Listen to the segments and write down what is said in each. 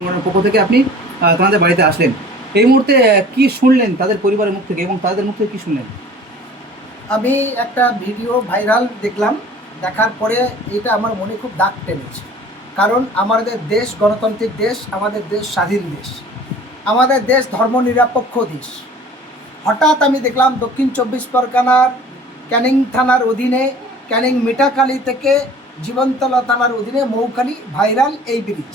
পক্ষ থেকে আপনি তাদের বাড়িতে আসলেন। এই মুহূর্তে কি শুনলেন তাদের পরিবারের মুখ থেকে এবং তাদের মুখ থেকে কি শুনলেন? আমি একটা ভিডিও ভাইরাল দেখলাম। দেখার পরে এটা আমার মনে খুব দাগ টেনেছে। কারণ আমাদের দেশ গণতান্ত্রিক দেশ, আমাদের দেশ স্বাধীন দেশ, আমাদের দেশ ধর্মনিরপেক্ষ দেশ। হঠাৎ আমি দেখলাম দক্ষিণ 24 পরগনার ক্যানিং থানার অধীনে, ক্যানিং মিঠাখালী থেকে জীবনতলা থানার অধীনে মৌখালী ভাইরাল এই ব্রিজ।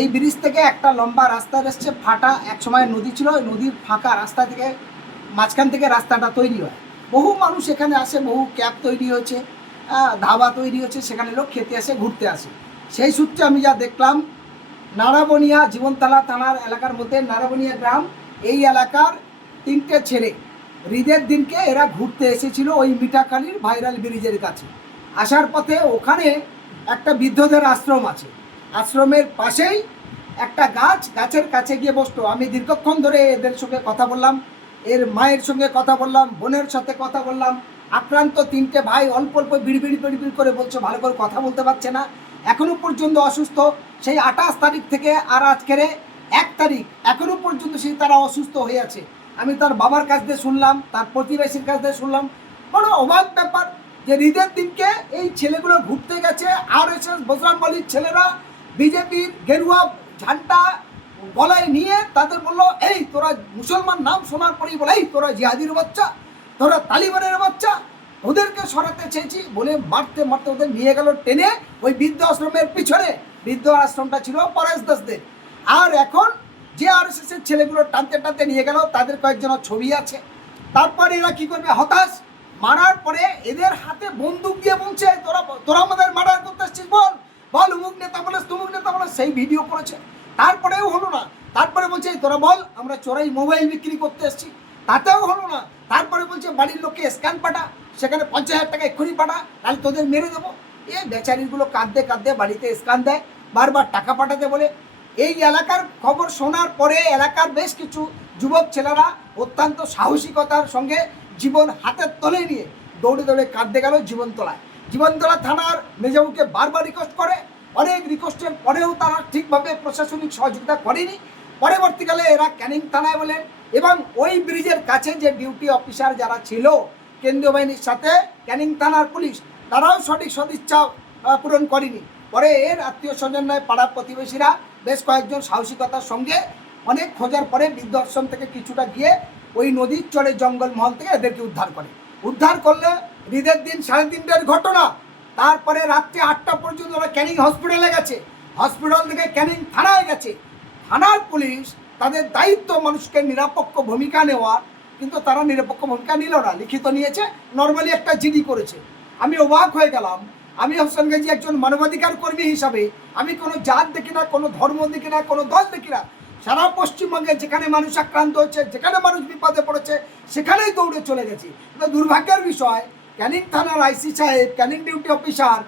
এই ব্রিজ থেকে একটা লম্বা রাস্তা এসছে, ফাটা, একসময় নদী ছিল, ওই নদীর ফাঁকা রাস্তা থেকে মাঝখান থেকে রাস্তাটা তৈরি হয়। বহু মানুষ এখানে আসে, বহু ক্যাব তৈরি হয়েছে, ধাবা তৈরি হচ্ছে, সেখানে লোক খেতে আসে, ঘুরতে আসে। সেই সূত্রে আমি যা দেখলাম, নারাবনিয়া জীবনতলা থানার এলাকার মধ্যে নারাবনিয়া গ্রাম, এই এলাকার 3টে ছেলে ঈদের দিনকে এরা ঘুরতে এসেছিল ওই মিঠাখালীর ভাইরাল ব্রিজের কাছে। আসার পথে ওখানে একটা বৃদ্ধদের আশ্রম আছে, আশ্রমের পাশেই একটা গাছের কাছে গিয়ে বসতো। আমি দীর্ঘক্ষণ ধরে এদের সঙ্গে কথা বললাম, এর মায়ের সঙ্গে কথা বললাম, বোনের সাথে কথা বললাম। আক্রান্ত 3টে ভাই অল্প অল্প বিড়বিড় করে বলছে, ভালো করে কথা বলতে পারছে না, এখনো পর্যন্ত অসুস্থ। সেই 28 তারিখ থেকে আর আজকের 1 তারিখ এখনো পর্যন্ত সেই তারা অসুস্থ হয়ে আছে। আমি তার বাবার কাছ দিয়ে শুনলাম, তার প্রতিবেশীর কাছ দিয়ে শুনলাম। বড় অবাক ব্যাপার যে ঈদের দিনকে এই ছেলেগুলো ঘুরতে গেছে, RSS বজরংবলীর ছেলেরা বিজেপির গেরুয়া ঝান্ডা গলায় নিয়ে তাদের বললো, এই তোরা মুসলমান নাম শোনার পরেই বলে, এই তোরা জিহাদির বাচ্চা, তোরা তালিবানের বাচ্চা। ওদেরকে সরাতে চেয়েছি বলে মারতে মারতে ওদের নিয়ে গেল টেনে ওই বৃদ্ধ আশ্রমের পিছনে। বৃদ্ধ আশ্রমটা ছিল পরেশ দাসদের। আর এখন যে RSS এর ছেলেগুলো টানতে টানতে নিয়ে গেল, তাদের কয়েকজনের ছবি আছে। তারপরে এরা কি করবে, হতাশ। মারার পরে এদের হাতে বন্দুক দিয়ে বলছে, তোরা তোরা আমাদের মার্ডার করতে আসছিস, বল বল, অমুক নেতা বলে তুমুক নেতা বলে, সেই ভিডিও করেছে। তারপরেও হলো না। তারপরে বলছে, তোরা বল আমরা চোরাই মোবাইল বিক্রি করতে এসেছি, তাতেও হলো না। তারপরে বলছে বাড়ির লোককে স্ক্যান পাঠা, সেখানে 50,000 টাকা এক্ষুনি পাঠা, তাহলে তোদের মেরে দেবো। এই বেচারিগুলো কাঁদতে কাঁদতে বাড়িতে স্ক্যান দেয়, বারবার টাকা পাঠাতে বলে। এই এলাকার খবর শোনার পরে এলাকার বেশ কিছু যুবক ছেলেরা অত্যন্ত সাহসিকতার সঙ্গে জীবন হাতের তলে নিয়ে দৌড়ে দৌড়ে কাঁদতে গেল জীবনতলায়। জীবনতলা থানার মেজবাবুকে বারবার রিকোয়েস্ট করে, অনেক রিকোয়েস্টের পরেও তারা ঠিকভাবে প্রশাসনিক সহযোগিতা করেনি। পরবর্তীকালে এরা ক্যানিং থানায় বলেন, এবং ওই ব্রিজের কাছে যে ডিউটি অফিসার যারা ছিল কেন্দ্রীয় বাহিনীর সাথে ক্যানিং থানার পুলিশ, তারাও সঠিক সদিচ্ছা পূরণ করেনি। পরে এর আত্মীয় স্বজন নয়, পাড়ার প্রতিবেশীরা বেশ কয়েকজন সাহসিকতার সঙ্গে অনেক খোঁজার পরে বৃদ্ধ আশ্রম থেকে কিছুটা গিয়ে ওই নদীর চরে জঙ্গলমহল থেকে এদেরকে উদ্ধার করে। উদ্ধার করলে ঈদের দিন 3:30টার ঘটনা। তারপরে রাত্রে 8টা পর্যন্ত ওরা ক্যানিং হসপিটালে গেছে, হসপিটাল থেকে ক্যানিং থানায় গেছে। থানার পুলিশ তাদের দায়িত্ব মানুষকে নিরপেক্ষ ভূমিকা নেওয়ার, কিন্তু তারা নিরপেক্ষ ভূমিকা নিল না, লিখিত নিয়েছে, নর্মালি একটা জিডি করেছে। আমি অবাক হয়ে গেলাম। আমি হোসেন গাজী একজন মানবাধিকার কর্মী হিসাবে আমি কোনো জাত দেখি না, কোনো ধর্ম দেখি না, কোনো দল দেখি না। সারা পশ্চিমবঙ্গে যেখানে মানুষ আক্রান্ত হচ্ছে, যেখানে মানুষ বিপদে পড়েছে, সেখানেই দৌড়ে চলে গেছি। কিন্তু দুর্ভাগ্যের বিষয়, ক্যানিং থানার IC সাহেব, ক্যানিং ডিউটি অফিসার,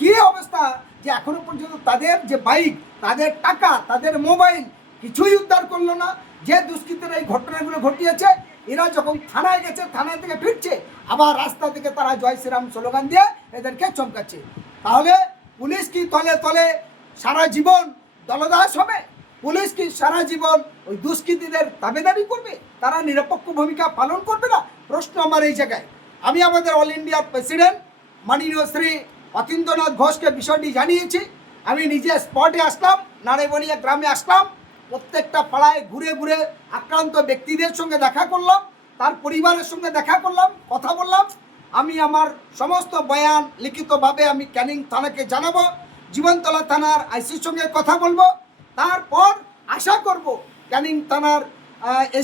কী অবস্থা যে এখনো পর্যন্ত তাদের যে বাইক, তাদের টাকা, তাদের মোবাইল কিছুই উদ্ধার করলো না। যে দুষ্কৃতীরা এই ঘটনাগুলো ঘটিয়েছে, এরা যখন থানায় গেছে, থানা থেকে ফিরছে, আবার রাস্তা থেকে তারা জয় শ্রীরাম স্লোগান দিয়ে এদেরকে চমকাচ্ছে। তাহলে পুলিশ কি তলে তলে সারা জীবন দলদাস হবে? পুলিশ কি সারা জীবন ওই দুষ্কৃতীদের দাবিদাবি করবে? তারা নিরপেক্ষ ভূমিকা পালন করবে না? প্রশ্ন আমার এই জায়গায়। আমি আমাদের অল ইন্ডিয়ার প্রেসিডেন্ট মাননীয় শ্রী অতীন্দ্রনাথ ঘোষকে বিষয়টি জানিয়েছি। আমি নিজে স্পটে আসলাম, নারায়ণিয়া গ্রামে আসলাম, প্রত্যেকটা পাড়ায় ঘুরে ঘুরে আক্রান্ত ব্যক্তিদের সঙ্গে দেখা করলাম, তার পরিবারের সঙ্গে দেখা করলাম, কথা বললাম। আমি আমার সমস্ত বয়ান লিখিতভাবে আমি ক্যানিং থানাকে জানাবো, জীবনতলা থানার ICর সঙ্গে কথা বলবো। তারপর আশা করব ক্যানিং থানার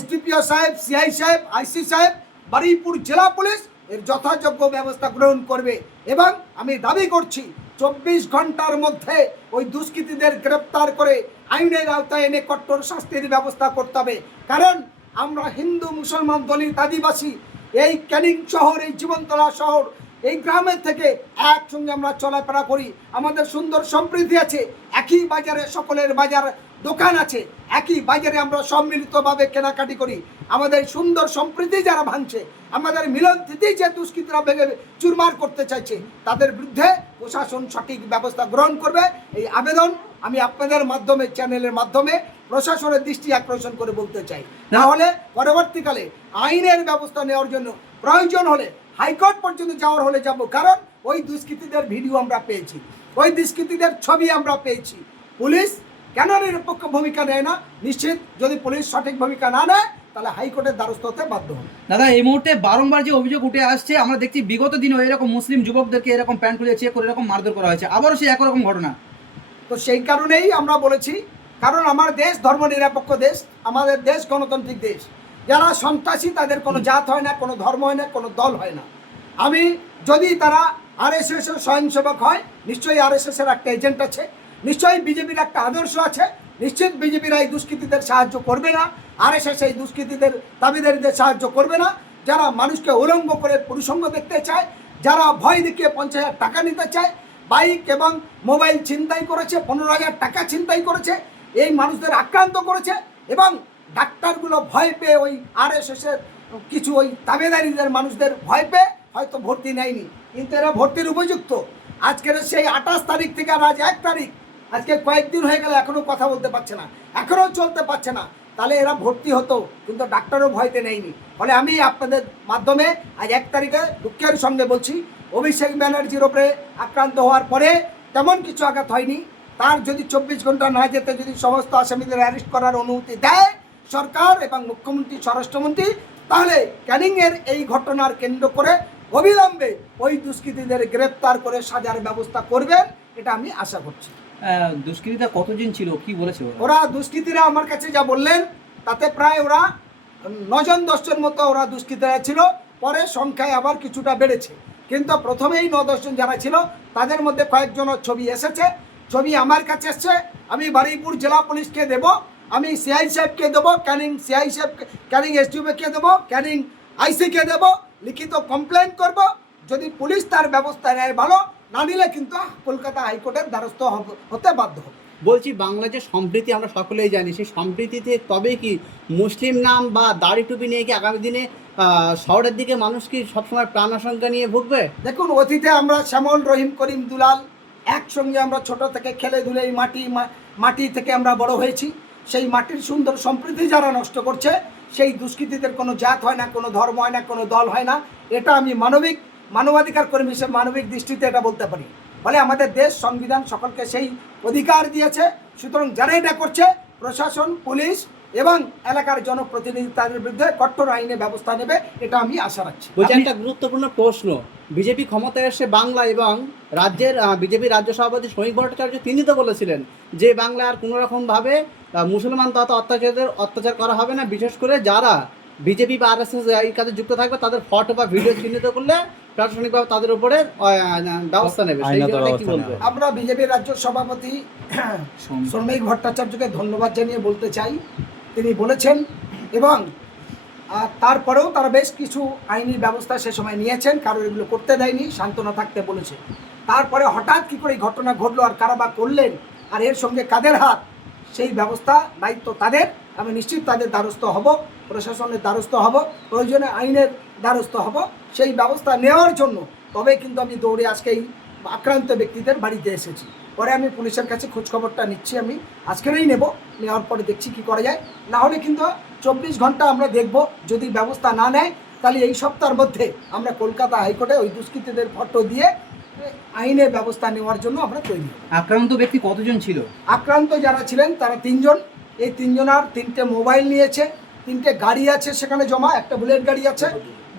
SDPO সাহেব, CI সাহেব, IC সাহেব, বারুইপুর জেলা পুলিশ এর যথাযোগ্য ব্যবস্থা গ্রহণ করবে। এবং আমি দাবি করছি 24 ঘন্টার মধ্যে ওই দুষ্কৃতীদের গ্রেপ্তার করে আইনের আওতায় এনে কঠোর শাস্তির ব্যবস্থা করতে হবে। কারণ আমরা হিন্দু, মুসলমান, দলিত, আদিবাসী, এই ক্যানিং শহর, এই জীবনতলা শহর, এই গ্রামের থেকে একসঙ্গে আমরা চলাফেরা করি। আমাদের সুন্দর সম্প্রীতি আছে, একই বাজারে সকলের বাজার দোকান আছে, একই বাজারে আমরা সম্মিলিতভাবে কেনাকাটি করি। আমাদের সুন্দর সম্প্রীতি যারা ভাঙছে, আমাদের মিলন তিথি যে দুষ্কৃতীরা ভেঙে চুরমার করতে চাইছে, তাদের বিরুদ্ধে প্রশাসন সঠিক ব্যবস্থা গ্রহণ করবে, এই আবেদন আমি আপনাদের মাধ্যমে, চ্যানেলের মাধ্যমে প্রশাসনের দৃষ্টি আকর্ষণ করে বলতে চাই। নাহলে পরবর্তীকালে আইনের ব্যবস্থা নেওয়ার জন্য প্রয়োজন হলে হাইকোর্ট পর্যন্ত যাওয়ার হলে যাব, কারণ ওই দুষ্কৃতীদের ভিডিও আমরা পেয়েছি, ওই দুষ্কৃতীদের ছবি আমরা পেয়েছি। পুলিশ কেন নিরপেক্ষ ভূমিকা নেয় না? নিশ্চিত যদি পুলিশ সঠিক ভূমিকা না নেয় তাহলে হাইকোর্টের দ্বারস্থ হতে বাধ্য হবে। দাদা, এই মুহূর্তে বারংবার যে অভিযোগ উঠে আসছে, আমরা দেখছি বিগত দিনও এরকম মুসলিম যুবকদেরকে এরকম প্যান্ট খুলে চেক করে এরকম মারধর করা হয়েছে, আবারও সেই একরকম ঘটনা। তো সেই কারণেই আমরা বলেছি, কারণ আমার দেশ ধর্মনিরপেক্ষ দেশ, আমাদের দেশ গণতান্ত্রিক দেশ। যারা সন্ত্রাসী তাদের কোনো জাত হয় না, কোনো ধর্ম হয় না, কোনো দল হয় না। আমি যদি তারা আরএসএসের স্বয়ংসেবক হয়, নিশ্চয়ই আরএসএসের একটা এজেন্ট আছে, নিশ্চয়ই বিজেপির একটা আদর্শ আছে, নিশ্চিত বিজেপিরা এই দুষ্কৃতীদের সাহায্য করবে না, আরএসএস এই দুষ্কৃতীদের দাবিদারীদের সাহায্য করবে না। যারা মানুষকে উলঙ্গ করে পুরুষঙ্গ দেখতে চায়, যারা ভয় দেখিয়ে 50,000 টাকা নিতে চায়, বাইক এবং মোবাইল ছিনতাই করেছে, 15,000 টাকা ছিনতাই করেছে, এই মানুষদের আক্রান্ত করেছে, এবং ডাক্তারগুলো ভয় পেয়ে ওই আরএসএসের কিছু ওই দাবিদারীদের মানুষদের ভয় পেয়ে হয়তো ভর্তি নেয়নি, কিন্তু এরা ভর্তির উপযুক্ত। আজকের সেই 28 তারিখ থেকে আজ 1 তারিখ, আজকে কয়েকদিন হয়ে গেলে এখনও কথা বলতে পারছে না, এখনও চলতে পারছে না, তাহলে এরা ভর্তি হতো, কিন্তু ডাক্তারও ভয়তে নেয়নি। ফলে আমি আপনাদের মাধ্যমে আজ 1 তারিখে দুঃখের সঙ্গে বলছি, অভিষেক ব্যানার্জির ওপরে আক্রান্ত হওয়ার পরে তেমন কিছু আঘাত হয়নি। তার যদি 24 ঘন্টা না যেতে যদি সমস্ত আসামিদের অ্যারেস্ট করার অনুমতি দেয় সরকার এবং মুখ্যমন্ত্রী, স্বরাষ্ট্রমন্ত্রী, তাহলে ক্যানিংয়ের এই ঘটনার কেন্দ্র করে অবিলম্বে ওই দুষ্কৃতীদের গ্রেপ্তার করে সাজার ব্যবস্থা করবেন, এটা আমি আশা করছি। দুষ্কৃতীরা কতজন ছিল, কি বলেছে ওরা? ওরা দুষ্কৃতীরা আমার কাছে যা বললেন তাতে প্রায় ওরা 9-10 জন মতো ওরা দুষ্কৃতীরা ছিল, পরে সংখ্যায় আবার কিছুটা বেড়েছে, কিন্তু প্রথমেই 9-10 জন যারা ছিল তাদের মধ্যে কয়েকজনের ছবি এসেছে, ছবি আমার কাছে এসছে। আমি বারুইপুর জেলা পুলিশকে দেব, আমি সিআই সাহেবকে দেবো, ক্যানিং সিআই সাহেব, ক্যানিং এসডিওকে দেবো, ক্যানিং আইসিকে দেবো, লিখিত কমপ্লেন করব। যদি পুলিশ তার ব্যবস্থা নেয় ভালো, না নিলে কিন্তু কলকাতা হাইকোর্টের দ্বারস্থ হতে বাধ্য হবে। বলছি, বাংলা যে সম্প্রীতি আমরা সকলেই জানি, সেই সম্প্রীতিতে তবে কি মুসলিম নাম বা দাড়ি টুপি নিয়ে কি আগামী দিনে শহরের দিকে মানুষ কি সবসময় প্রাণ আশঙ্কা নিয়ে ভুগবে? দেখুন, অতীতে আমরা শ্যামল, রহিম, করিম, দুলাল একসঙ্গে আমরা ছোট থেকে খেলে ধুলে এই মাটি থেকে আমরা বড় হয়েছি। সেই মাটির সুন্দর সম্প্রীতি যারা নষ্ট করছে, সেই দুষ্কৃতীদের কোনো জাত হয় না, কোনো ধর্ম হয় না, কোনো দল হয় না। এটা আমি মানবাধিকার কর্মী হিসেবে মানবিক দৃষ্টিতে এটা বলতে পারি। ফলে আমাদের দেশ, সংবিধান সকলকে সেই অধিকার দিয়েছে। সুতরাং যারা এটা করছে, প্রশাসন, পুলিশ এবং এলাকার জনপ্রতিনিধি তাদের বিরুদ্ধে কঠোর আইনে ব্যবস্থা নেবে, এটা আমি আশা রাখছি। বলছি, একটা গুরুত্বপূর্ণ প্রশ্ন, বিজেপি ক্ষমতায় এসে বাংলা এবং রাজ্যের বিজেপি রাজ্য সভাপতি শ্রমিক ভট্টাচার্য তিনি তো বলেছিলেন যে বাংলা আর কোনো রকমভাবে মুসলমান তথা অত্যাচার করা হবে না, বিশেষ করে যারা বিজেপি বা আরএসএস এই কাজে যুক্ত থাকবে তাদের ফটো বা ভিডিও চিহ্নিত করলে প্রশাসনিকভাবে তাদের উপরে ব্যবস্থা নেবে। সেই জন্য কি বলবে? আমরা বিজেপির রাজ্য সভাপতি শ্রমিক ভট্টাচার্যকে ধন্যবাদ জানিয়ে বলতে চাই, তিনি বলেছেন এবং তারপরেও তারা বেশ কিছু আইনি ব্যবস্থা সে সময় নিয়েছেন, কারণ এগুলো করতে দেয়নি, সান্ত্বনা থাকতে বলেছে। তারপরে হঠাৎ কী করে এই ঘটনা ঘটলো আর কারা বা করলেন আর এর সঙ্গে কাদের হাত, সেই ব্যবস্থা দায়িত্ব তাদের। আমি নিশ্চিত তাদের দ্বারস্থ হব, প্রশাসনের দ্বারস্থ হব, প্রয়োজনে আইনের দ্বারস্থ হব সেই ব্যবস্থা নেওয়ার জন্য। তবে কিন্তু আমি দৌড়ে আজকে এই আক্রান্ত ব্যক্তিদের বাড়িতে এসেছি। পরে আমি পুলিশের কাছে খোঁজখবরটা নিচ্ছি, আমি আজকেরই নেওয়ার পরে দেখছি কি করা যায়। না হলে কিন্তু 24 ঘন্টা আমরা দেখব, যদি ব্যবস্থা না নেয় তাহলে এই সপ্তাহের মধ্যে আমরা কলকাতা হাইকোর্টে ওই দুষ্কৃতীদের ফটো দিয়ে আইনের ব্যবস্থা নেওয়ার জন্য আমরা তৈরি। আক্রান্ত ব্যক্তি কতজন ছিল? আক্রান্ত যারা ছিলেন তারা 3 জন। এই 3 জনার 3টে মোবাইল নিয়েছে, 3টে গাড়ি আছে সেখানে জমা, একটা বুলেট গাড়ি আছে,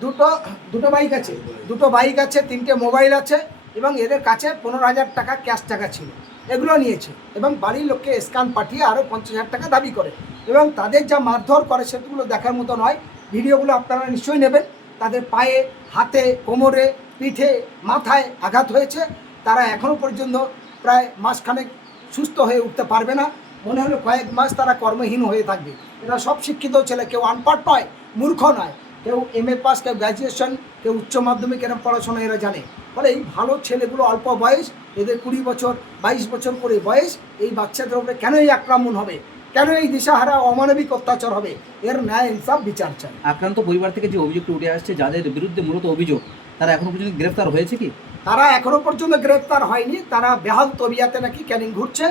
দুটো বাইক আছে, 3টে মোবাইল আছে, এবং এদের কাছে 15,000 টাকা ক্যাশ টাকা ছিল, এগুলো নিয়েছে। এবং বাড়ির লোককে স্ক্যান পাঠিয়ে আরও 50,000 টাকা দাবি করে, এবং তাদের যা মারধর করে সেগুলো দেখার মতো নয়। ভিডিওগুলো আপনারা নিশ্চয়ই নেবেন। তাদের পায়ে, হাতে, কোমরে, পিঠে, মাথায় আঘাত হয়েছে। তারা এখনও পর্যন্ত প্রায় মাসখানেক সুস্থ হয়ে উঠতে পারবে না, মনে হলো কয়েক মাস তারা কর্মহীন হয়ে থাকবে। এরা সব শিক্ষিত ছেলে, কেউ আনপড় নয়, মূর্খ নয়, কেউ MA পাস, কেউ গ্র্যাজুয়েশন, কেউ উচ্চ মাধ্যমিক এরকম পড়াশোনা এরা জানে। ফলে এই ভালো ছেলেগুলো, অল্প বয়স, এদের 20 বছর 22 বছর করে বয়স, এই বাচ্চাদের উপরে কেন এই আক্রমণ হবে? কেন এই দিশাহারা অমানবিক অত্যাচার হবে? এর ন্যায় ইনসাফ বিচার চাই। আক্রান্ত পরিবার থেকে যে অভিযোগটি উঠে আসছে, যাদের বিরুদ্ধে মূলত অভিযোগ, তারা এখনো পর্যন্ত গ্রেফতার হয়েছে কি? তারা এখনো পর্যন্ত গ্রেফতার হয়নি। তারা বেহাল তবিয়াতে নাকি ক্যানিং ঘুরছে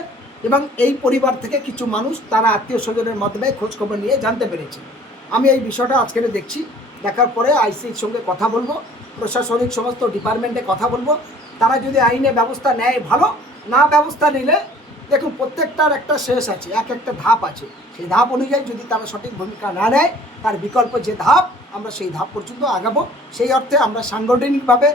এবং এই পরিবার থেকে কিছু মানুষ তারা আত্মীয় স্বজনের মাধ্যমে খোঁজখবর নিয়ে জানতে পেরেছে। আমি এই বিষয়টা আজকে দেখছি, দেখার পরে আইসির সঙ্গে কথা বলবো, প্রশাসনিক সমস্ত ডিপার্টমেন্টে কথা বলবো। তারা যদি আইনে ব্যবস্থা নেয় ভালো, না ব্যবস্থা নিলে দেখুন প্রত্যেকটার একটা শেষ আছে, একটা ধাপ আছে। সেই ধাপ অনুযায়ী যদি তারা সঠিক ভূমিকা না নেয়, তার বিকল্প যে ধাপ, আমরা সেই ধাপ পর্যন্ত আগাবো। সেই অর্থে আমরা সাংগঠনিকভাবে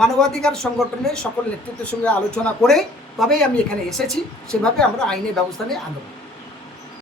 মানবাধিকার সংগঠনের সকল নেতৃত্বের সঙ্গে আলোচনা করে তবেই আমি এখানে এসেছি। সেভাবে আমরা আইনের ব্যবস্থা নিয়ে আগাবো।